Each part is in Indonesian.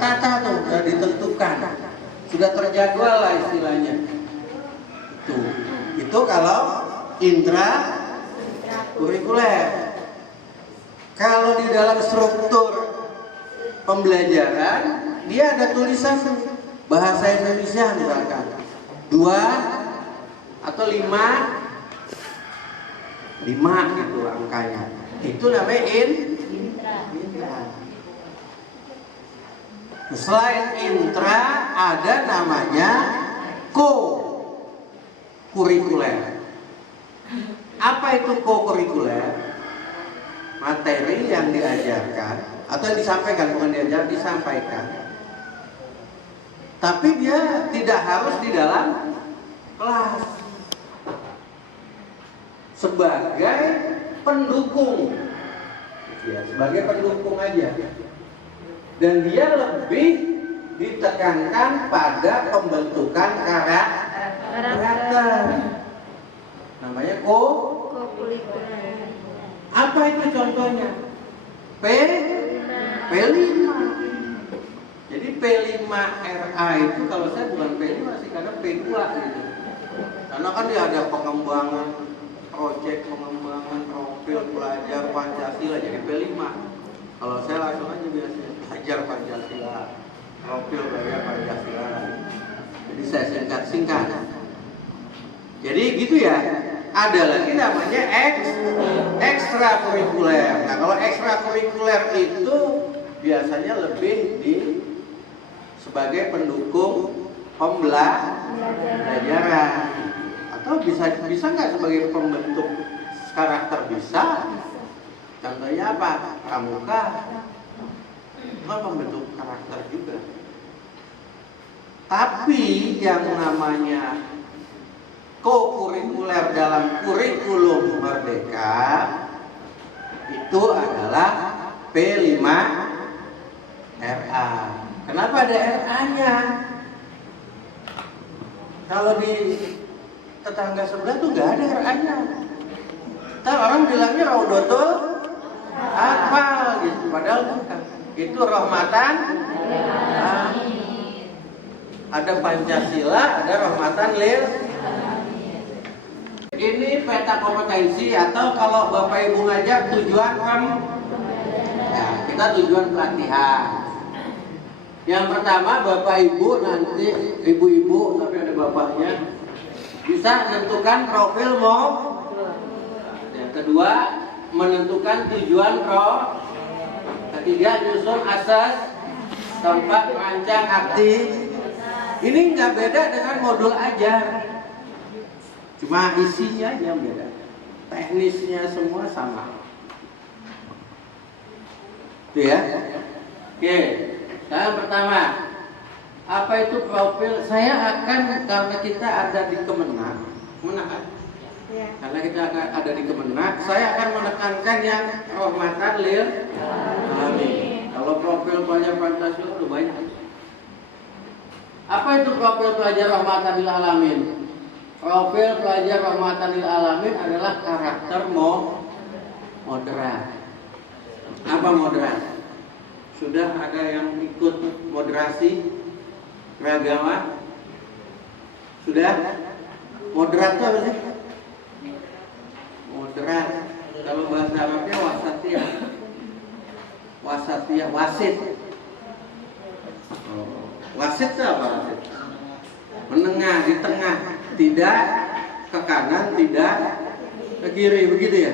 tertata tuh, sudah ditentukan, sudah terjadwal lah istilahnya. Itu kalau intra kurikuler. Kalau di dalam struktur pembelajaran dia ada tulisan bahasa Indonesia misalkan 2 atau 5 gitu angkanya. Itu namanya intra. Selain intra ada namanya ko-kurikuler. Apa itu ko-kurikuler? materi yang diajarkan atau disampaikan, bukan diajar, disampaikan. Tapi dia tidak harus di dalam kelas, sebagai pendukung, ya, sebagai pendukung aja. Dan dia lebih ditekankan pada pembentukan karakter. Namanya co-curricular. Apa itu contohnya? P5. Jadi P5RA itu kalau saya bukan P5 sih, karena P2 gitu. Karena kan dia ada pengembangan proyek, pengembangan profil pelajar Pancasila, jadi P5. Kalau saya langsung aja biasanya belajar Pancasila, profil pelajar Pancasila. Jadi saya singkat-singkat. Jadi gitu ya. Ada lagi namanya ekstrakurikuler. Nah, kalau ekstrakurikuler itu biasanya lebih sebagai pendukung pembelajaran, atau bisa nggak sebagai pembentuk karakter, bisa. Contohnya apa? Pramuka, itu pembentuk karakter juga. Tapi yang namanya co-curricular dalam kurikulum Merdeka itu adalah P5RA. Kenapa ada RA-nya? Kalau di tetangga sebelah tuh nggak ada RA-nya. Ntar orang bilangnya Raudatul Atfal gitu, padahal bukan. Itu rahmatan. Ada Pancasila, ada rahmatan lil. Ini peta kompetensi, atau kalau Bapak Ibu ngajak tujuan ya, kita tujuan pelatihan. Yang pertama, Bapak Ibu nanti, ibu-ibu tapi ada bapaknya, bisa menentukan profil mau. Yang kedua, menentukan tujuan pro. Ketiga, nyusun asas. Keempat, merancang aksi. Ini nggak beda dengan modul ajar, cuma isinya aja beda, teknisnya semua sama. Itu ya. Oke, yang pertama, apa itu profil? Saya akan, karena kita ada di Kemenak, kan? Ya. Karena kita ada di Kemenak, saya akan menekankan yang rahmatan lil alamin. Kalau profil pelajar Pancasila udah banyak. Apa itu profil pelajar rahmatan lil alamin? Profil pelajar rahmatan lil alamin adalah karakter moderat. Apa moderat? Sudah ada yang ikut moderasi beragama? Sudah? Moderat itu apa sih? Moderat. Kalau bahasa Arabnya wasatiyah. Wasatiyah, wasit. Wasit itu apa? Wasit? Menengah, di tengah, tidak ke kanan, tidak ke kiri, begitu ya.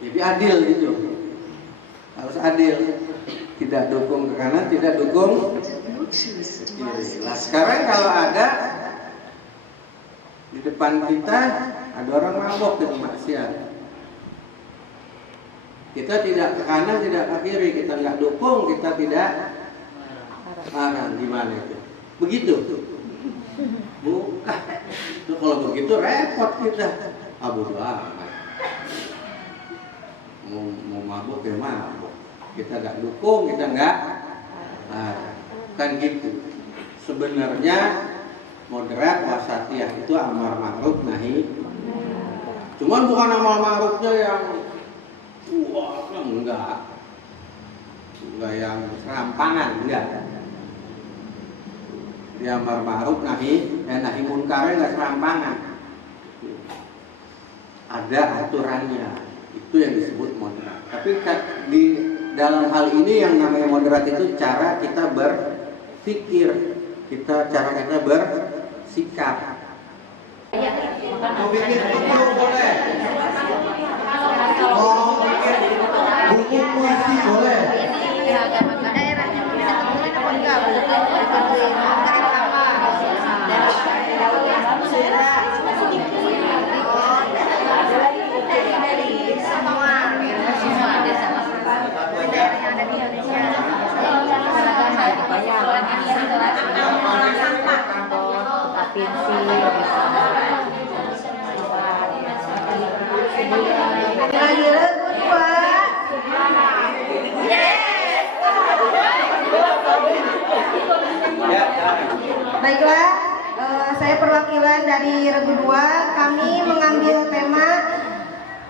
Jadi adil gitu, harus adil, tidak dukung ke kanan, tidak dukung ke kiri. Nah, sekarang kalau ada di depan kita ada orang mabok dengan maksiat, kita tidak ke kanan, tidak ke kiri, kita nggak dukung, kita tidak marah, gimana itu? Begitu? Bukan. Itu kalau begitu repot kita. Abu doa. Mau mabuk ya mabuk. Kita nggak dukung, kita nggak marah. Kan gitu. Sebenarnya moderat wasatiyah itu amar ma'ruf nahi. Cuman bukan amar ma'rufnya yang wah, enggak yang serampangan, enggak. Ya amar ma'ruf nahi munkar enggak serampangan. Ada aturannya. Itu yang disebut moderat. Tapi di dalam hal ini yang namanya moderat itu cara kita berpikir, cara kita bersikap. Mau bikin video boleh. Mau bikin buku puisi boleh. Daerahnya bisa kemudian apa enggak? Lagi regu 2. Ya. Baiklah, saya perwakilan dari Regu 2. Kami mengambil tema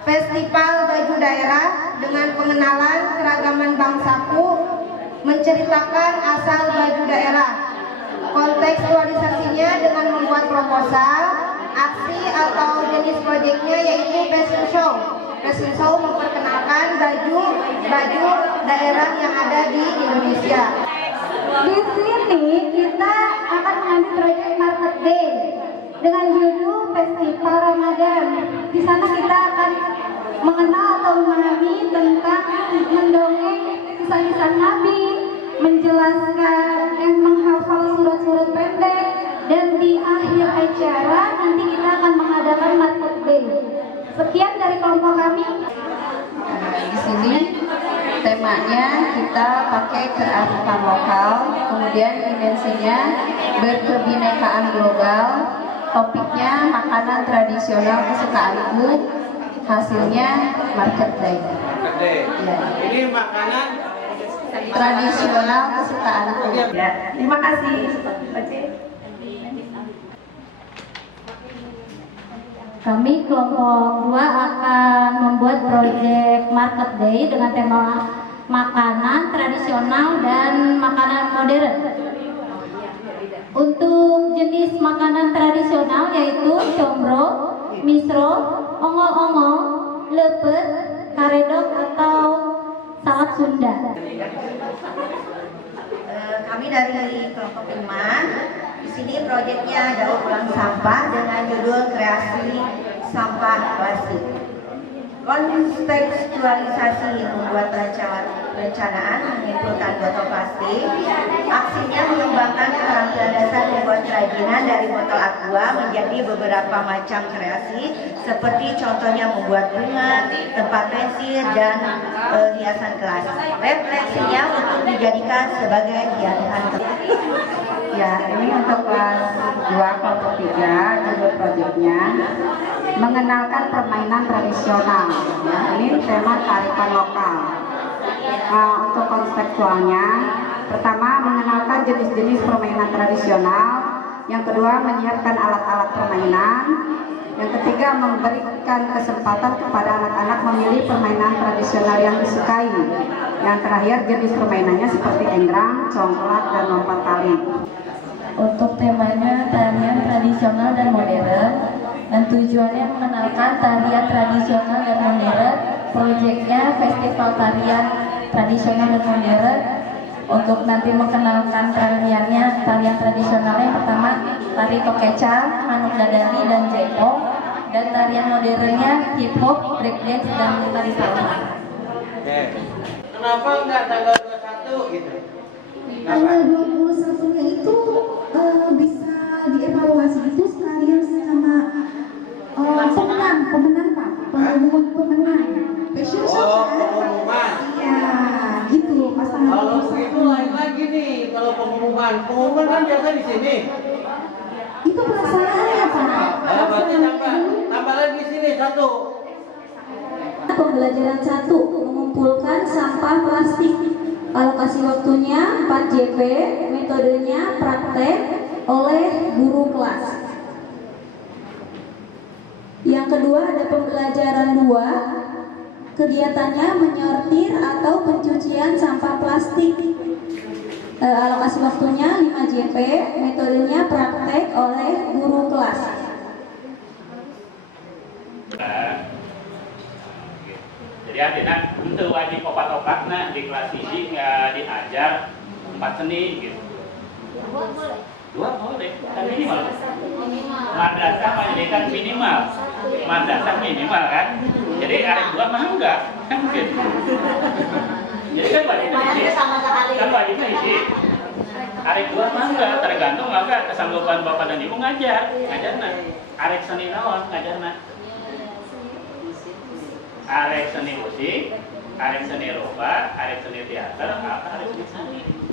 Festival Baju Daerah dengan pengenalan keragaman bangsaku, menceritakan asal baju daerah. Kontekstualisasinya dengan membuat proposal, aksi atau jenis proyeknya yaitu fashion show. Fashion show memperkenalkan baju daerah yang ada di Indonesia. Di sini kita akan mengambil proyek Market Day dengan judul Festival Ramadan. Di sana kita akan mengenal atau memahami tentang mendongeng kisah-kisah Nabi, menjelaskan dan menghafal surat-surat pendek, dan di akhir acara nanti kita akan mengadakan Market Day. Sekian dari kelompok kami. Di sini temanya kita pakai kearifan lokal, kemudian dimensinya berkebinekaan global, topiknya makanan tradisional kesukaanku, hasilnya Market Day. Gede. Ini makanan Tradisional kesukaanku. Ya, terima kasih. Kami kelompok 2 akan membuat proyek Market Day dengan tema makanan tradisional dan makanan modern. Untuk jenis makanan tradisional yaitu combro, misro, ongol-ongol, lepet, karedok atau salad Sunda. Kami dari kelompok 5. Di sini proyeknya daur ulang sampah dengan judul kreasi sampah plastik. Kontekstualisasi membuat perencanaan mengumpulkan botol plastik. Aksinya mengembangkan keterampilan dasar membuat kerajinan dari botol aqua menjadi beberapa macam kreasi, seperti contohnya membuat bunga, tempat pensil, dan hiasan kelas. Refleksinya untuk dijadikan sebagai hiasan kelas. Ya, ini untuk kelas 2 kelompok 3, judul proyeknya mengenalkan permainan tradisional. Ya, ini tema kearifan lokal. Untuk konseptualnya, pertama mengenalkan jenis-jenis permainan tradisional, yang kedua menyiapkan alat-alat permainan, yang ketiga memberikan kesempatan kepada anak-anak memilih permainan tradisional yang disukai, yang terakhir jenis permainannya seperti enggrang, congklak, dan lompat tali. Untuk temanya tarian tradisional dan modern, dan tujuannya mengenalkan tarian tradisional dan modern. Proyeknya Festival Tarian Tradisional dan Modern. Untuk nanti mengenalkan tarian tradisionalnya yang pertama tari tokecang, manuk dadari, dan jepong, dan tarian modernnya hip hop, breakdance, dan tari salsa. Kenapa enggak tanggal 21 gitu? Tanggal 21-nya itu bisa dievaluasi itu sekalian sama pemenang Pak, pengumuman pemenang fashion show kan? Pengumuman. Iya, gitu pasangan. Kalau begitu lain lagi nih, kalau pengumuman kan biasa di sini. Itu pelaksanaannya Pak. Berarti tambah lagi sini 1. Pembelajaran 1, mengumpulkan sampah plastik. Alokasi waktunya 4 JP, metodenya praktek oleh guru kelas. Yang kedua ada pembelajaran 2, kegiatannya menyortir atau pencucian sampah plastik. Alokasi waktunya 5 JP, metodenya praktek oleh guru kelas. Jadi artinya itu wajib opat-opatnya di kelas ini diajar 4 seni gitu. 2 boleh, kan minimal. Madrasah pendidikan minimal, madrasah minimal kan. Jadi arek 2 mah enggak, kan gitu. Jadi kan wajibnya isi, kan wajibnya isi. Arek 2 mah enggak, tergantung maka kesanggupan bapak dan ibu ngajarna. Arek seni naon ngajarna. Arek seni musik, arek seni rupa, arek seni teater, arek seni seni.